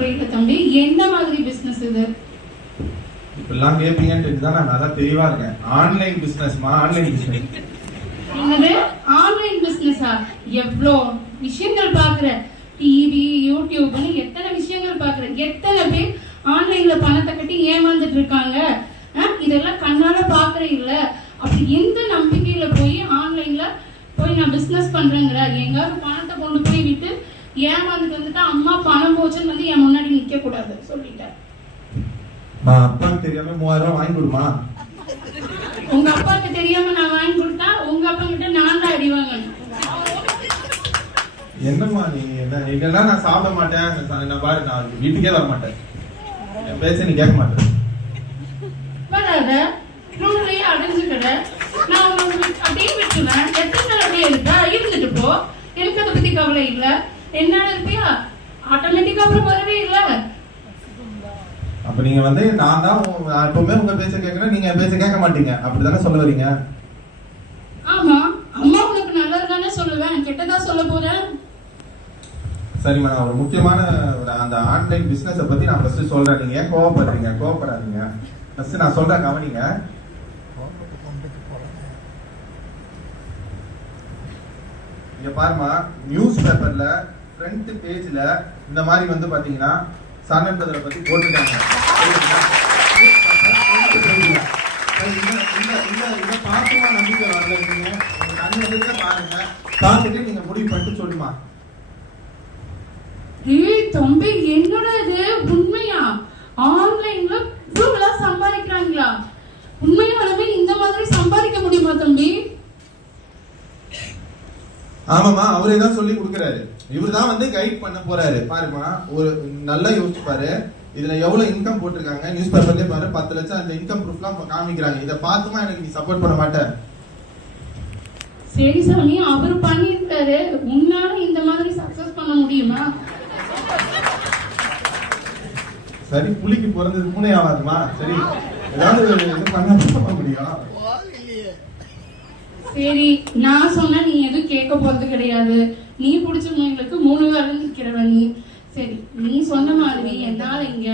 சொல்றீங்க தம்பி, என்ன மாதிரி பிசினஸ் இது? இப்பெல்லாம் கேப்பீங்கன்னு தான் நான் நல்லா தெளிவா இருக்கேன். ஆன்லைன் பிசினஸ்மா, ஆன்லைன் பிசினஸ். என்னது ஆன்லைன் பிசினஸா? எவ்வளோ விஷயங்கள் பாக்குற, டிவி, யூடியூப்னு எத்தனை விஷயங்கள் பாக்குற. எத்தனை பேர் ஆன்லைன்ல பணத்தை கட்டி ஏமாந்துட்டு இருக்காங்க. இதெல்லாம் கண்ணால பாக்குற இல்ல. அப்படி எந்த நம்பிக்கையில போய் ஆன்லைன்ல போய் நான் பிசினஸ் பண்றேங்கிற? எங்காவது பணத்தை கொண்டு போய் விட்டு ஏமாந்துட்டு வந்துட்டா அம்மா பணம் போச்சுன்னு வந்து என் முன்னாடி நிக்க கூடாது சொல்லிட்டேன். அப்பாவுக்கு தெரியாம 3000 ரூபாய் வாங்கி கொடுமா? உங்க அப்பாவுக்கு தெரியாம நான் வாங்கி கொடுத்தா உங்க அப்பா கிட்ட நான் தான் அடி வாங்கணும். என்னம்மா நீ என்ன இதெல்லாம் நான் சாப்பிட மாட்டேன். நான் பாரு, நான் வீட்டுக்கே வர மாட்டேன். என் பேச்ச நீ கேட்க மாட்டேன். வராத ரூம்லயே அடைஞ்சுக்கிற. நான் உங்களுக்கு அப்படியே விட்டுவேன். எத்தனை நாள் அப்படியே இருக்கா? இருந்துட்டு போ. எனக்கு அதை பத்தி கவலை இல்ல. என்னால இருப்பியா? ஆட்டோமேட்டிக்கா அப்புறம் வரவே இல்ல. அப்ப நீங்க வந்து நான் தான் எப்பவுமே உங்க பேச்ச கேட்கறேன், நீங்க என் பேச்ச கேட்க மாட்டீங்க, அப்படிதானே சொல்ல வரீங்க? ஆமா, அம்மா உனக்கு நல்லது தானே சொல்லுவேன், கெட்டதா சொல்ல போறேன். சரிம்மா, நான் ஒரு முக்கியமான அந்த ஆன்லைன் பிசினஸை பத்தி நான் ஃபர்ஸ்ட் சொல்றேன். நீங்க ஏன் கோவப்படுறீங்க? கோவப்படாதீங்க. ஃபர்ஸ்ட் நான் சொல்றேன், கவனிங்க. இங்க பாருமா, நியூஸ் பேப்பர்ல ஃப்ரண்ட் பேஜ்ல இந்த மாதிரி வந்து பாத்தீங்கன்னா சரண் பிரதரை பத்தி போட்டுருக்காங்க. பாத்துமா நம்பிக்கை வரல. நீங்க உங்க கண்ணு எதிர்க்க பாருங்க, பார்த்துட்டு நீங்க முடிவு பண்ணிட்டு சொல்லுமா. ஏய் தம்பி, என்னோட இது உண்மையா? ஆன்லைன்ல இவ்வளவு சம்பாதிக்கிறாங்களா? உண்மையாலுமே இந்த மாதிரி சம்பாதிக்க முடியுமா தம்பி? ஆமாமா, அவரே தான் சொல்லி கொடுக்கறாரு. இவர் தான் வந்து கைட் பண்ண போறாரு. பாருமா, ஒரு நல்லா யோசிச்சு பாரு. இதுல எவ்வளவு இன்கம் போட்டிருக்காங்க நியூஸ் பேப்பர்லயே பாரு. 10 லட்சம் அந்த இன்கம் ப்ரூஃப்லாம் காமிக்கிறாங்க. இத பார்த்துமா எனக்கு நீ சப்போர்ட் பண்ண மாட்ட? சரி சாமி, அவர் பண்ணிருக்காரு. உன்னால இந்த மாதிரி சக்சஸ் பண்ண முடியுமா? சரி, புலிக்கு பிறந்தது பூனை ஆகாதுமா. சரி, ஏதாவது இது பண்ண முடியும். சரி, நான் சொன்னா நீ எதுவும் கேட்க போறது கிடையாது. நீ பிடிச்சவங்களுக்கு 3 வேலை நிக்கிறவ நீ. சரி, நீ சொன்ன மாதிரி என்னால இங்க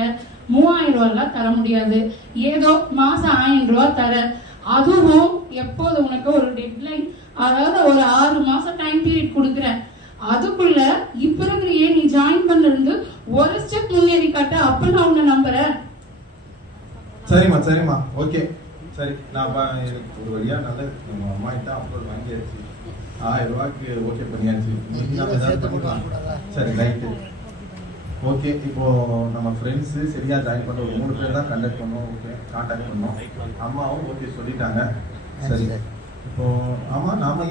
3000 ரூபாய் தர முடியாது. ஏதோ மாசம் 1000 ரூபாய் தர. அதுவும் எப்போது உனக்கு ஒரு டெட்லைன், அதாவது ஒரு 6 மாசம் டைம் பீரியட் கொடுக்குறேன். அதுக்குள்ள இப்ப இருக்கிற நீ ஜாயின் பண்ணிருந்து ஒரு ஸ்டெப் முன்னேறி காட்ட. அப்ப நான் உன்னை நம்புறேன். சரிம்மா, சரிம்மா, ஓகே. சரி, நான் எனக்கு ஒரு வழியா நல்ல நம்ம அம்மா கிட்ட அப்லோட் வாங்கியாச்சு. 1000 ரூபாய்க்கு ஓகே பண்ணியாச்சு. சரி, ரைட்டு, ஓகே. இப்போ நம்ம ஃப்ரெண்ட்ஸ் சரியா ஜாயின் பண்ண ஒரு 3 பேர் தான் கண்டக்ட் பண்ணோம். ஓகே, கான்டாக்ட் பண்ணோம். அம்மாவும் ஓகே சொல்லிட்டாங்க. சரி, இப்போ ஆமா நாம